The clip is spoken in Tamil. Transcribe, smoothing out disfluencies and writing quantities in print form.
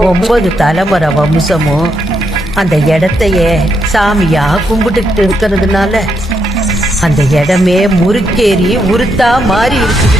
9 தலைமுறை வம்சமும் அந்த இடத்தையே சாமியா கும்பிட்டுக்கிட்டு இருக்கிறதுனால அந்த இடமே முறுக்கேறி உருத்தா மாறி இருக்குது.